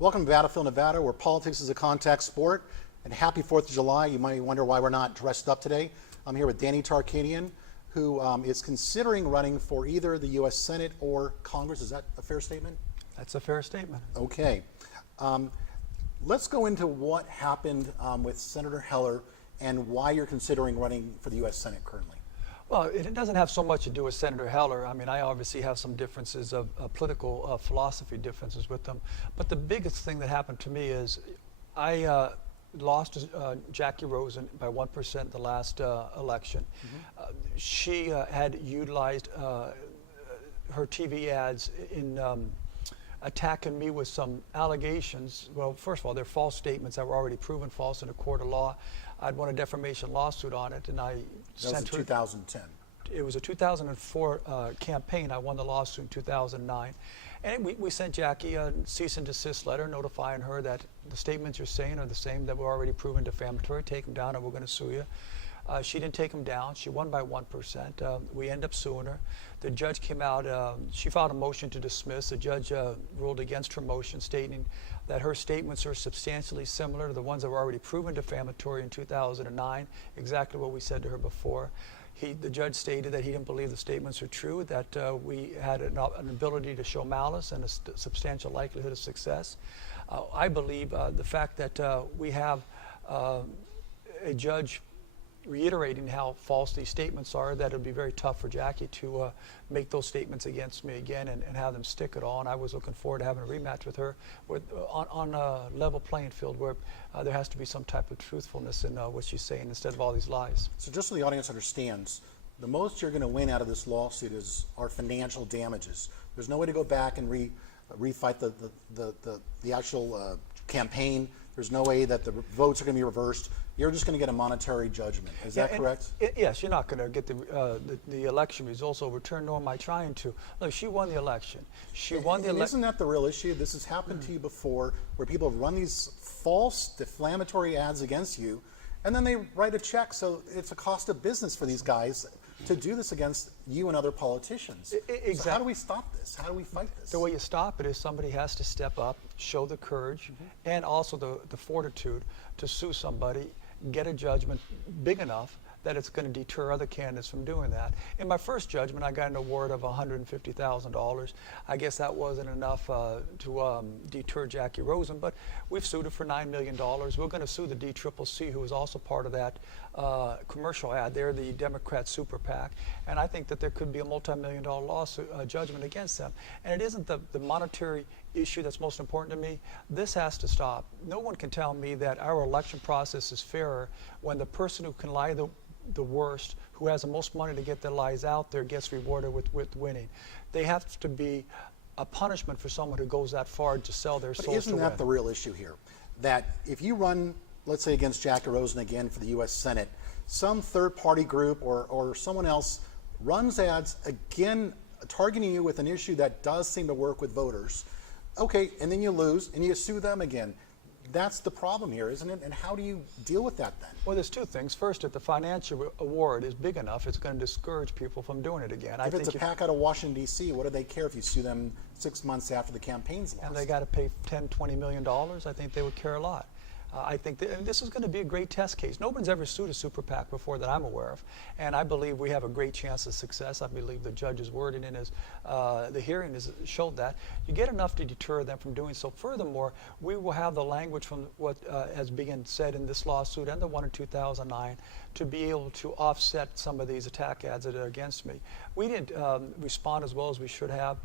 Welcome to Battlefield, Nevada, where politics is a contact sport. And happy 4th of July. You might wonder why we're not dressed up today. I'm here with Danny Tarkanian, who is considering running for either the U.S. Senate or Congress. Is that a fair statement? That's a fair statement. Okay. Let's go into what happened with Senator Heller and why you're considering running for the U.S. Senate currently. Well, it doesn't have so much to do with Senator Heller. I mean, I obviously have some differences of political philosophy differences with them. But the biggest thing that happened to me is I lost Jackie Rosen by 1% the last election. She had utilized her TV ads in attacking me with some allegations. Well, first of all, they're false statements that were already proven false in a court of law. I'd won a defamation lawsuit on it, and I sent her. That was in 2010. It was a 2004 campaign. I won the lawsuit in 2009. And we sent Jackie a cease and desist letter notifying her that the statements you're saying are the same that were already proven defamatory. Take them down or we're going to sue you. She didn't take them down. She won by 1%. We ended up suing her. The judge came out. She filed a motion to dismiss. The judge ruled against her motion, stating that her statements are substantially similar to the ones that were already proven defamatory in 2009, exactly what we said to her before. The judge stated that he didn't believe the statements are true, that we had an ability to show malice and a substantial likelihood of success. I believe the fact that we have a judge reiterating how false these statements are, that it would be very tough for Jackie to make those statements against me again and have them stick at all. And I was looking forward to having a rematch with her on a level playing field where there has to be some type of truthfulness in what she's saying instead of all these lies. So just so the audience understands, the most you're going to win out of this lawsuit are financial damages. There's no way to go back and refight the actual campaign. There's no way that the votes are going to be reversed. You're just going to get a monetary judgment. Is that correct? Yes, you're not going to get the election results overturned, nor am I trying to. Look, she won the election. She won the election. Isn't that the real issue? This has happened to you before, where people run these false, defamatory ads against you, and then they write a check. So it's a cost of business for these guys to do this against you and other politicians. Exactly. So how do we stop this? How do we fight this? The way you stop it is somebody has to step up, show the courage, and also the fortitude to sue somebody, get a judgment big enough that it's going to deter other candidates from doing that. In my first judgment, I got an award of $150,000. I guess that wasn't enough to deter Jackie Rosen, but we've sued her for $9 million. We're going to sue the DCCC, who was also part of that commercial ad. They're the Democrat super PAC, and I think that there could be a multi-million-dollar lawsuit judgment against them. And it isn't the monetary issue that's most important to me. This has to stop. No one can tell me that our election process is fairer when the person who can lie the worst, who has the most money to get their lies out there, gets rewarded with winning. They have to be a punishment for someone who goes that far to sell their souls to win. Isn't that the real issue here? That if you run, let's say, against Jackie Rosen again for the U.S. Senate, some third-party group or someone else runs ads again targeting you with an issue that does seem to work with voters, okay, and then you lose and you sue them again. That's the problem here, isn't it? And how do you deal with that then? Well, there's two things. First, if the financial award is big enough, it's going to discourage people from doing it again. If it's a PAC out of Washington, D.C., what do they care if you sue them 6 months after the campaign's lost? And they got to pay $10, $20 million. I think they would care a lot. I think this is going to be a great test case. No one's ever sued a super PAC before that I'm aware of, and I believe we have a great chance of success. I believe the judge's wording in the hearing showed that. You get enough to deter them from doing so. Furthermore, we will have the language from what has been said in this lawsuit and the one in 2009 to be able to offset some of these attack ads that are against me. We didn't respond as well as we should have.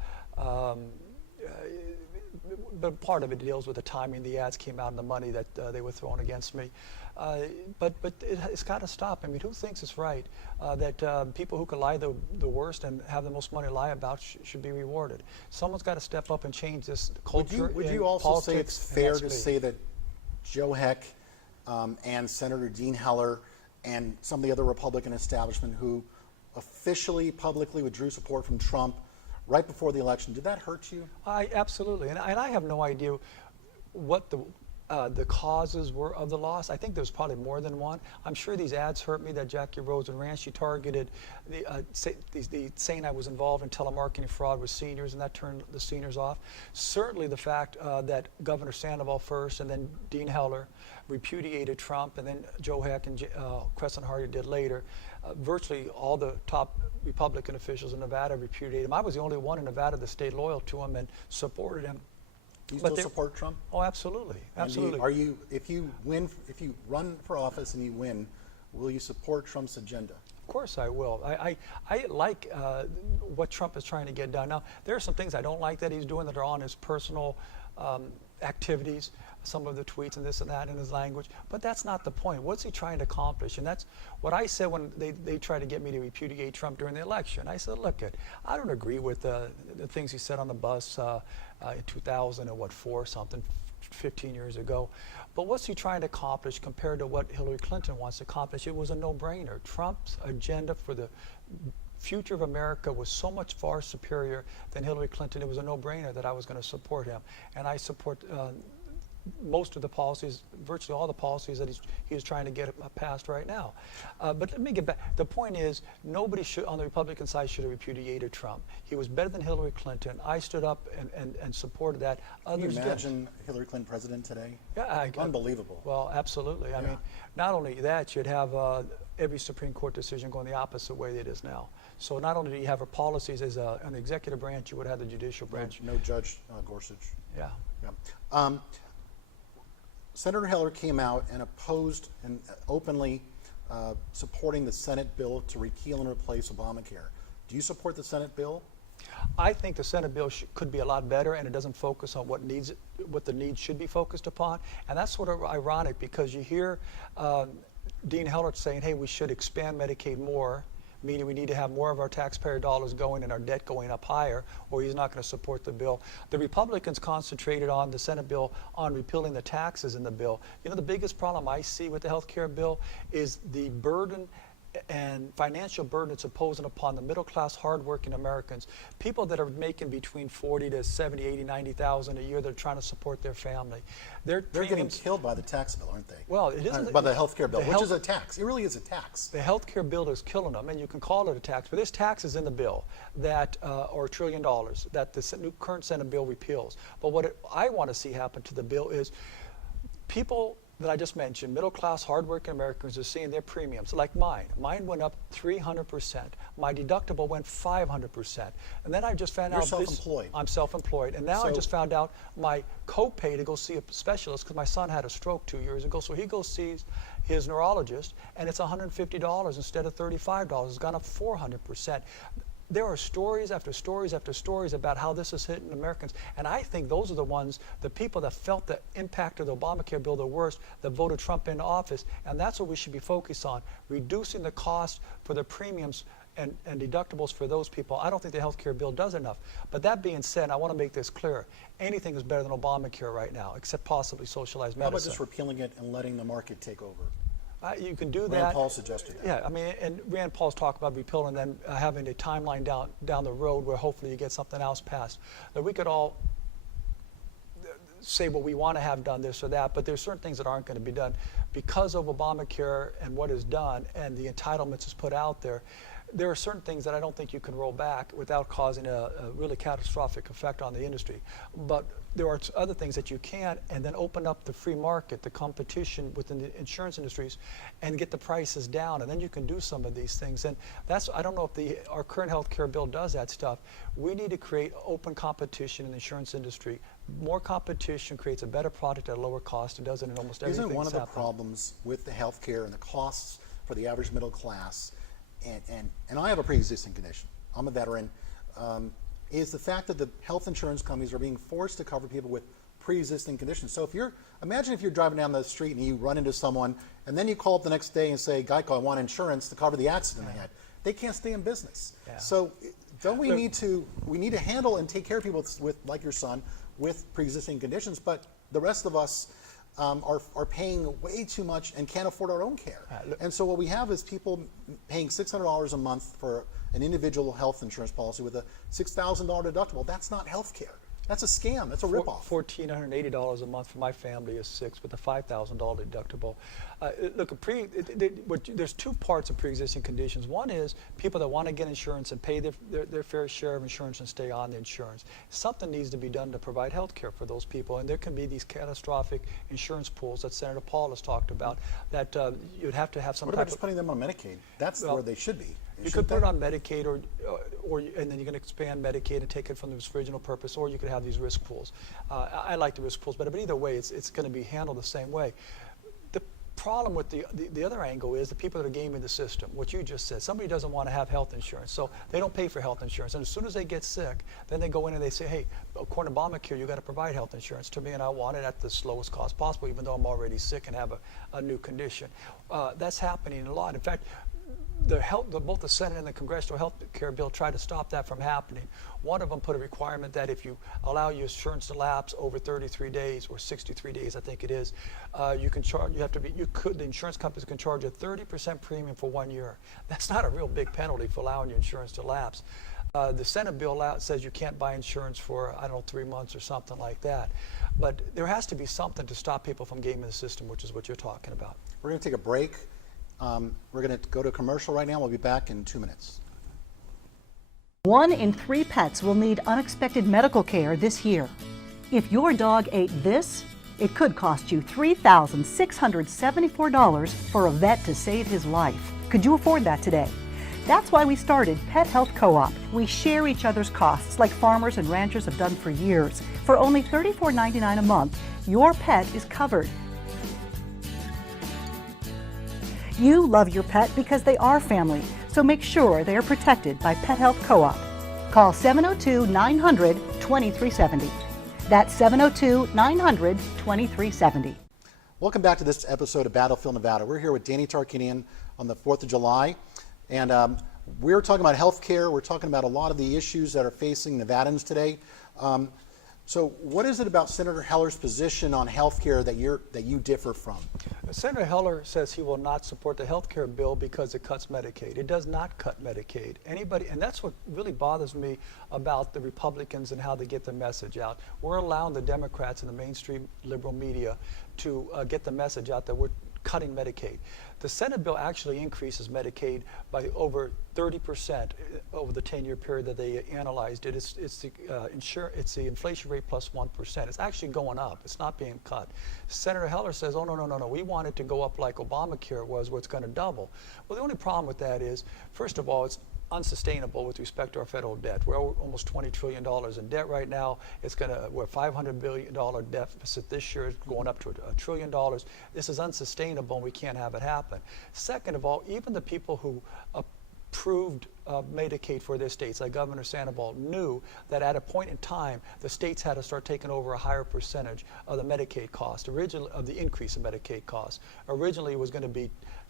But part of it deals with the timing. The ads came out and the money that they were throwing against me. But it's got to stop. I mean, who thinks it's right that people who can lie the worst and have the most money to lie about should be rewarded? Someone's got to step up and change this culture. Would you also say it's fair to say that Joe Heck and Senator Dean Heller and some of the other Republican establishment who officially, publicly withdrew support from Trump right before the election, did that hurt you? Absolutely, and I have no idea what the the causes were of the loss. I think there's probably more than one. I'm sure these ads hurt me that Jackie Rose ran. She targeted saying I was involved in telemarketing fraud with seniors, and that turned the seniors off. Certainly the fact that Governor Sandoval first and then Dean Heller repudiated Trump, and then Joe Heck and Crescent Hardy did later. Virtually all the top Republican officials in Nevada repudiated him. I was the only one in Nevada that stayed loyal to him and supported him. Do you still support Trump? Oh, absolutely, absolutely. Are you, if you run for office and you win, will you support Trump's agenda? Of course I will. I like what Trump is trying to get done. Now, there are some things I don't like that he's doing that are on his personal activities, some of the tweets and this and that in his language, but that's not the point. What's he trying to accomplish? And that's what I said when they tried to get me to repudiate Trump during the election. I said, look, I don't agree with the things he said on the bus in 2004 something, 15 years ago. But what's he trying to accomplish compared to what Hillary Clinton wants to accomplish? It was a no-brainer. Trump's agenda for the future of America was so much far superior than Hillary Clinton. It was a no-brainer that I was going to support him. And I support most of the policies, virtually all the policies that he's trying to get passed right now. But let me get back. The point is, nobody should, on the Republican side should have repudiated Trump. He was better than Hillary Clinton. I stood up and supported that. Can you imagine Hillary Clinton president today? Yeah, unbelievable. Well, absolutely. I mean, not only that, you'd have every Supreme Court decision going the opposite way it is now. So not only do you have her policies as an executive branch, you would have the judicial branch. No Judge Gorsuch. Yeah. Senator Heller came out and opposed and openly supporting the Senate bill to repeal and replace Obamacare. Do you support the Senate bill? I think the Senate bill could be a lot better, and it doesn't focus on what the needs should be focused upon. And that's sort of ironic, because you hear Dean Heller saying, hey, we should expand Medicaid more, meaning we need to have more of our taxpayer dollars going and our debt going up higher, or he's not going to support the bill. The Republicans concentrated on the Senate bill on repealing the taxes in the bill. You know, the biggest problem I see with the health care bill is the burden and financial burden it's imposing upon the middle-class, hard-working Americans, people that are making between 40 to 70, 80, 90,000 a year. They're trying to support their family. They're getting killed by the tax bill, aren't they? Well, it isn't. By the health care bill, which is a tax. It really is a tax. The health care bill is killing them, and you can call it a tax, but there's taxes in the bill that or $1 trillion that the current Senate bill repeals. But what I want to see happen to the bill is people that I just mentioned, middle-class, hard-working Americans, are seeing their premiums, like mine. Mine went up 300%. My deductible went 500%. And then I just found out— You're self-employed. I'm self-employed. And now I just found out my copay to go see a specialist, because my son had a stroke 2 years ago, so he goes sees his neurologist, and it's $150 instead of $35. It's gone up 400%. There are stories after stories after stories about how this is hitting Americans, and I think those are the ones, the people that felt the impact of the Obamacare bill the worst, that voted Trump into office, and that's what we should be focused on, reducing the cost for the premiums and deductibles for those people. I don't think the health care bill does enough. But that being said, I want to make this clear. Anything is better than Obamacare right now, except possibly socialized medicine. How about just repealing it and letting the market take over? You can do that. Rand Paul suggested that. Yeah, I mean, and Rand Paul's talked about repealing and then having a timeline down the road where hopefully you get something else passed. That we could all say, well, we want to have done this or that, but there's certain things that aren't going to be done because of Obamacare and what is done and the entitlements is put out there. There are certain things that I don't think you can roll back without causing a really catastrophic effect on the industry. But there are other things that you can, and then open up the free market, the competition within the insurance industries, and get the prices down, and then you can do some of these things. And that's, I don't know if our current health care bill does that stuff. We need to create open competition in the insurance industry. More competition creates a better product at a lower cost. It does it in almost everything. Isn't one of the problems with the health care and the costs for the average middle class, and I have a pre-existing condition, I'm a veteran, is the fact that the health insurance companies are being forced to cover people with pre-existing conditions. So imagine if you're driving down the street and you run into someone, and then you call up the next day and say, Geico, I want insurance to cover the accident they had. They can't stay in business. Yeah. So don't we need to handle and take care of people with like your son, with pre-existing conditions, but the rest of us are paying way too much and can't afford our own care. And so what we have is people paying $600 a month for an individual health insurance policy with a $6,000 deductible. That's not health care. That's a scam. That's a ripoff. $1,480 a month for my family is 6 with a $5,000 deductible. Look, there's two parts of pre-existing conditions. One is people that want to get insurance and pay their fair share of insurance and stay on the insurance. Something needs to be done to provide health care for those people, and there can be these catastrophic insurance pools that Senator Paul has talked about that you'd have to have some What type about of... just putting them on Medicaid? That's where they should be. You could put it on Medicaid, and then you can expand Medicaid and take it from its original purpose, or you could have these risk pools. I like the risk pools, but either way, it's going to be handled the same way. The problem with the other angle is the people that are gaming the system, what you just said. Somebody doesn't want to have health insurance, so they don't pay for health insurance. And as soon as they get sick, then they go in and they say, hey, according to Obamacare, you got to provide health insurance to me, and I want it at the slowest cost possible, even though I'm already sick and have a new condition. That's happening a lot. In fact, both the Senate and the Congressional Health Care Bill tried to stop that from happening. One of them put a requirement that if you allow your insurance to lapse over 33 days or 63 days, I think it is, the insurance companies can charge a 30% premium for 1 year. That's not a real big penalty for allowing your insurance to lapse. The Senate bill says you can't buy insurance for, I don't know, 3 months or something like that. But there has to be something to stop people from gaming the system, which is what you're talking about. We're going to take a break. We're going to go to a commercial right now. We'll be back in 2 minutes. 1 in 3 pets will need unexpected medical care this year. If your dog ate this, it could cost you $3,674 for a vet to save his life. Could you afford that today? That's why we started Pet Health Co-op. We share each other's costs like farmers and ranchers have done for years. For only $34.99 a month, your pet is covered. You love your pet because they are family, so make sure they are protected by Pet Health Co-op. Call 702-900-2370. That's 702-900-2370. Welcome back to this episode of Battlefield Nevada. We're here with Danny Tarkanian on the 4th of July, and we're talking about health care. We're talking about a lot of the issues that are facing Nevadans today. So what is it about Senator Heller's position on health care that you differ from? Senator Heller says he will not support the health care bill because it cuts Medicaid. It does not cut Medicaid. And that's what really bothers me about the Republicans and how they get the message out. We're allowing the Democrats and the mainstream liberal media to get the message out that we're cutting Medicaid. The Senate bill actually increases Medicaid by over 30% over the 10-year period that they analyzed it. It's the inflation rate plus 1%. It's actually going up. It's not being cut. Senator Heller says, oh, no. We want it to go up like Obamacare was, where it's going to double. Well, the only problem with that is, first of all, it's unsustainable with respect to our federal debt. We're almost $20 trillion in debt right now. We're $500 billion deficit this year, going up to $1 trillion. This is unsustainable, and we can't have it happen. Second of all, even the people who approved Medicaid for their states, like Governor Sandoval, knew that at a point in time, the states had to start taking over a higher percentage of the Medicaid cost, of the increase in Medicaid costs. Originally, it was going to be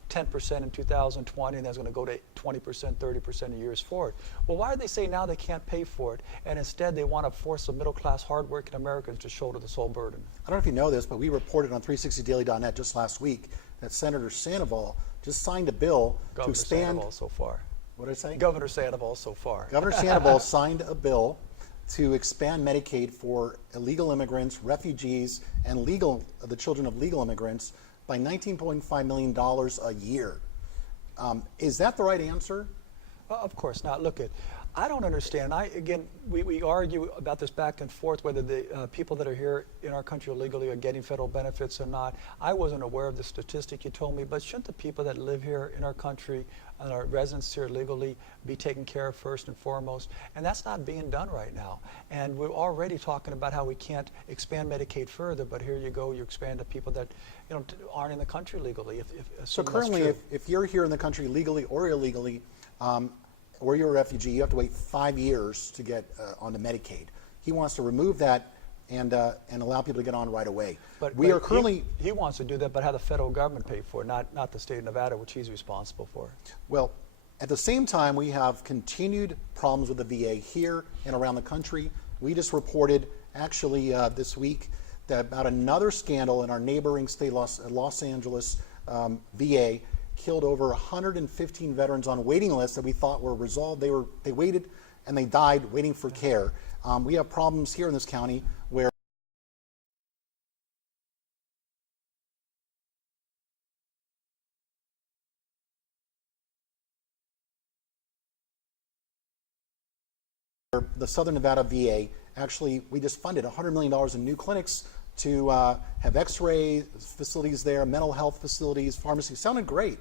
10% in 2020, and that's going to go to 20%, 30% in years forward. Well, why do they say now they can't pay for it, and instead they want to force the middle-class, hard-working Americans to shoulder this whole burden? I don't know if you know this, but we reported on 360daily.net just last week that Senator Sandoval just signed a bill to expand. Sandoval so far. What did I say? Governor Sandoval so far. Governor Sandoval signed a bill to expand Medicaid for illegal immigrants, refugees, and the children of legal immigrants by $19.5 million a year. Is that the right answer? Well, of course not. Look, I don't understand. We argue about this back and forth, whether the people that are here in our country illegally are getting federal benefits or not. I wasn't aware of the statistic you told me, but shouldn't the people that live here in our country and our residents here legally be taken care of first and foremost? And that's not being done right now. And we're already talking about how we can't expand Medicaid further, but here you go, you expand to people that aren't in the country legally. So currently, if you're here in the country legally or illegally, or you're a refugee, you have to wait 5 years to get onto Medicaid. He wants to remove that and allow people to get on right away. But he wants to do that, but have the federal government pay for it, not the state of Nevada, which he's responsible for. Well, at the same time, we have continued problems with the VA here and around the country. We just reported, actually this week, that about another scandal in our neighboring state, Los Angeles VA, killed over 115 veterans on waiting lists that we thought were resolved. They waited and they died waiting for care. We have problems here in this county where the Southern Nevada VA, actually, we just funded $100 million in new clinics to have x-ray facilities there, mental health facilities, pharmacies. Sounded great,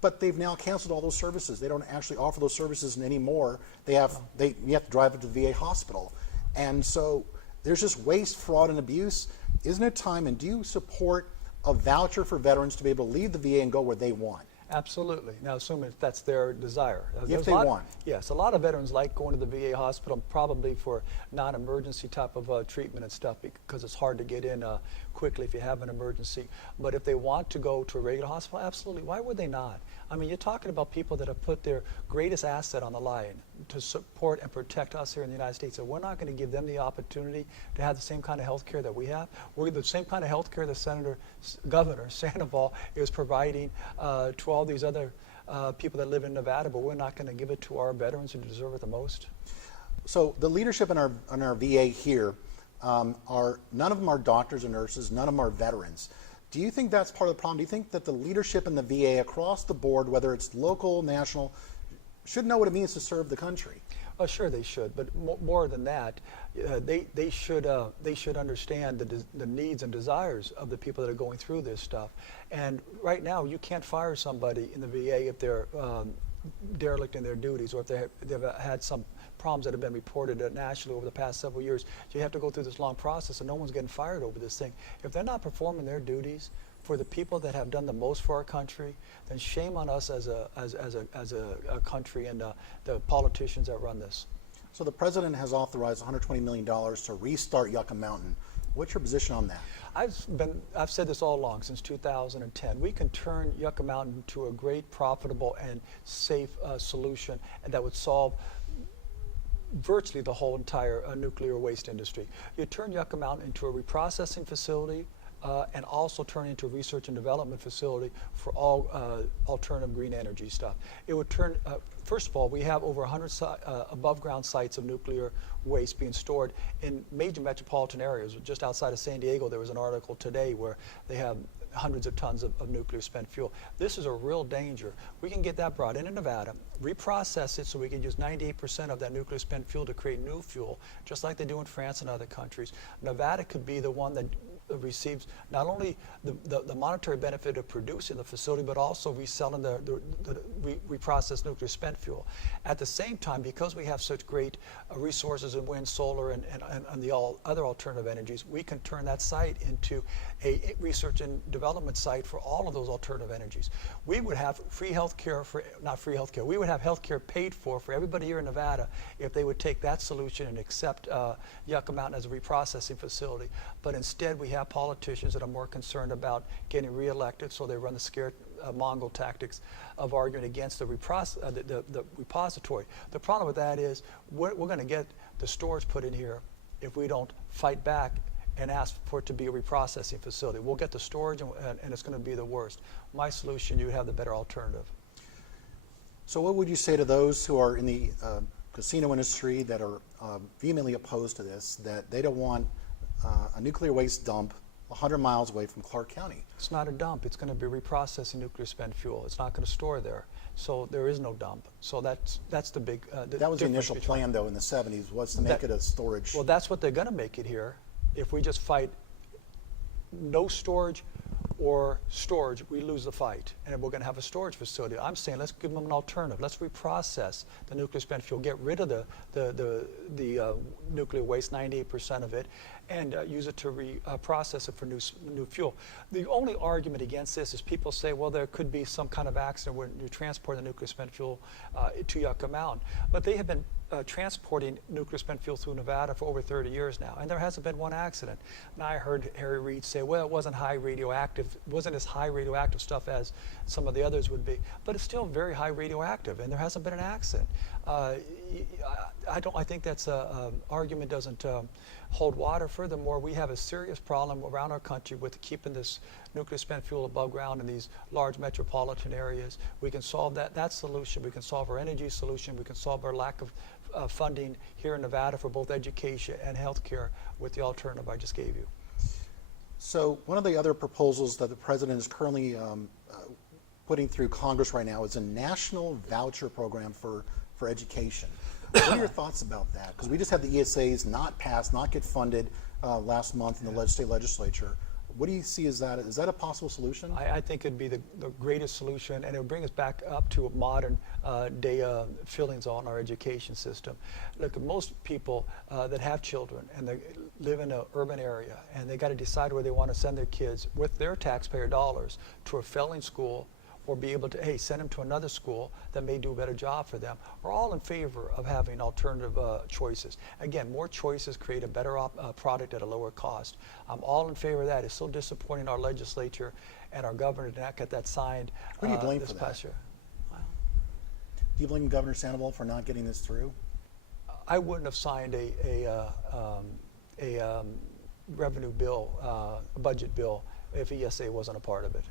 but they've now canceled all those services. They don't actually offer those services anymore. You have to drive up to the VA hospital. And so there's just waste, fraud, and abuse. Isn't it time, and do you support a voucher for veterans to be able to leave the VA and go where they want? Absolutely. Now, assuming that's their desire. If they want. Yes, a lot of veterans like going to the VA hospital, probably for non-emergency type of treatment and stuff, because it's hard to get in quickly if you have an emergency. But if they want to go to a regular hospital, absolutely. Why would they not? I mean, you're talking about people that have put their greatest asset on the line to support and protect us here in the United States. So we're not going to give them the opportunity to have the same kind of health care that we have. We're the same kind of health care that Governor Sandoval is providing to all these other people that live in Nevada, but we're not going to give it to our veterans who deserve it the most. So the leadership in our VA here, none of them are doctors and nurses, none of them are veterans. Do you think that's part of the problem? Do you think that the leadership in the VA across the board, whether it's local, national, should know what it means to serve the country? Oh, sure they should, but more than that, they should understand the needs and desires of the people that are going through this stuff. And right now, you can't fire somebody in the VA if they're derelict in their duties, or if they've had some problems that have been reported nationally over the past several years. So you have to go through this long process, and no one's getting fired over this thing. If they're not performing their duties for the people that have done the most for our country, then shame on us as a country and the politicians that run this. So the president has authorized $120 million to restart Yucca Mountain. What's your position on that? I've said this all along, since 2010. We can turn Yucca Mountain into a great, profitable, and safe solution that would solve virtually the whole entire nuclear waste industry. You turn Yucca Mountain into a reprocessing facility and also turn into a research and development facility for all alternative green energy stuff. It would turn, first of all, we have over 100 above ground sites of nuclear waste being stored in major metropolitan areas. Just outside of San Diego, there was an article today where they have hundreds of tons of nuclear spent fuel. This is a real danger. We can get that brought into Nevada, reprocess it so we can use 98% of that nuclear spent fuel to create new fuel, just like they do in France and other countries. Nevada could be the one that receives not only the monetary benefit of producing the facility, but also reselling the reprocessed nuclear spent fuel. At the same time, because we have such great resources in wind, solar, and the other alternative energies, we can turn that site into a research and development site for all of those alternative energies. We would have free health care we would have health care paid for everybody here in Nevada if they would take that solution and accept Yucca Mountain as a reprocessing facility. But instead, we have politicians that are more concerned about getting reelected, so they run the scared Mongol tactics of arguing against the repository. The problem with that is we're going to get the storage put in here if we don't fight back and ask for it to be a reprocessing facility. We'll get the storage, and it's going to be the worst. My solution, you have the better alternative. So what would you say to those who are in the casino industry that are vehemently opposed to this, that they don't want a nuclear waste dump 100 miles away from Clark County? It's not a dump. It's going to be reprocessing nuclear spent fuel. It's not going to store there. So there is no dump. So that's the big that was the initial plan, though, in the 70s, was to make it a storage. Well, that's what they're going to make it here. If we just fight no storage or storage, we lose the fight, and we're going to have a storage facility. I'm saying let's give them an alternative. Let's reprocess the nuclear spent fuel, get rid of the nuclear waste, 98% of it, and use it to reprocess it for new fuel. The only argument against this is people say, well, there could be some kind of accident when you transport the nuclear spent fuel to Yucca Mountain. But they have been transporting nuclear spent fuel through Nevada for over 30 years now, and there hasn't been one accident. And I heard Harry Reid say, well, it wasn't as high radioactive stuff as some of the others would be, but it's still very high radioactive, and there hasn't been an accident. I think that's argument doesn't hold water. Furthermore, we have a serious problem around our country with keeping this nuclear spent fuel above ground in these large metropolitan areas. We can solve that solution. We can solve our energy solution. We can solve our lack of funding here in Nevada for both education and healthcare with the alternative I just gave you. So one of the other proposals that the president is currently putting through Congress right now is a national voucher program for education. What are your thoughts about that? Because we just had the ESAs not pass, not get funded last month in the state legislature. What do you see as that? Is that a possible solution? I think it'd be the greatest solution, and it would bring us back up to a modern day feelings on our education system. Look, most people that have children and they live in an urban area, and they got to decide where they want to send their kids with their taxpayer dollars to a failing school, or be able to, hey, send them to another school that may do a better job for them. We're all in favor of having alternative choices. Again, more choices create a better product at a lower cost. I'm all in favor of that. It's so disappointing our legislature and our governor did not get that signed Who do you blame this for that? past year. Do you blame Governor Sandoval for not getting this through? I wouldn't have signed a revenue bill, a budget bill, if ESA wasn't a part of it.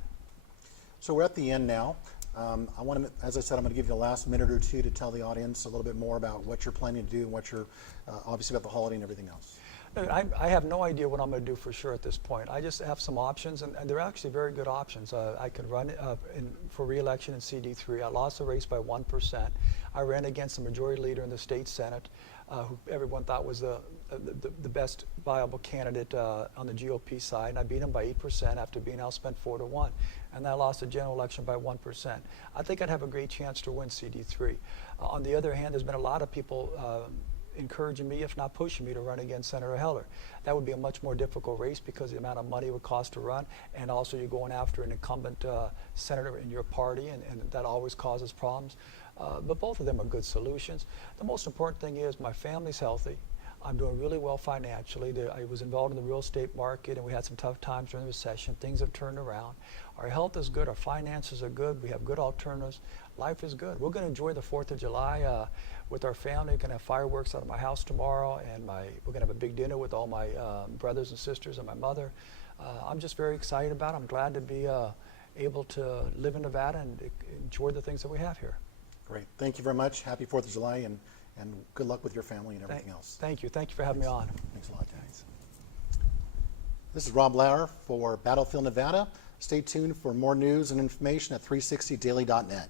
So we're at the end now. I want to, as I said, I'm going to give you the last minute or two to tell the audience a little bit more about what you're planning to do and what you're, obviously about the holiday and everything else. I have no idea what I'm going to do for sure at this point. I just have some options, and they're actually very good options. I could run for re-election in CD3. I lost the race by 1%. I ran against the majority leader in the state Senate, who everyone thought was the best viable candidate on the GOP side, and I beat him by 8% after being outspent 4-1. And I lost the general election by 1%. I think I'd have a great chance to win CD3. On the other hand, there's been a lot of people encouraging me, if not pushing me, to run against Senator Heller. That would be a much more difficult race because of the amount of money it would cost to run, and also you're going after an incumbent senator in your party, and that always causes problems. But both of them are good solutions. The most important thing is my family's healthy. I'm doing really well financially. I was involved in the real estate market, and we had some tough times during the recession. Things have turned around. Our health is good. Our finances are good. We have good alternatives. Life is good. We're going to enjoy the 4th of July with our family. We're going to have fireworks out of my house tomorrow, and we're going to have a big dinner with all my brothers and sisters and my mother. I'm just very excited about it. I'm glad to be able to live in Nevada and enjoy the things that we have here. Great. Thank you very much. Happy 4th of July, and good luck with your family and everything else. Thank you. Thank you for having me on. Thanks a lot, guys. This is Rob Lauer for Battlefield Nevada. Stay tuned for more news and information at 360daily.net.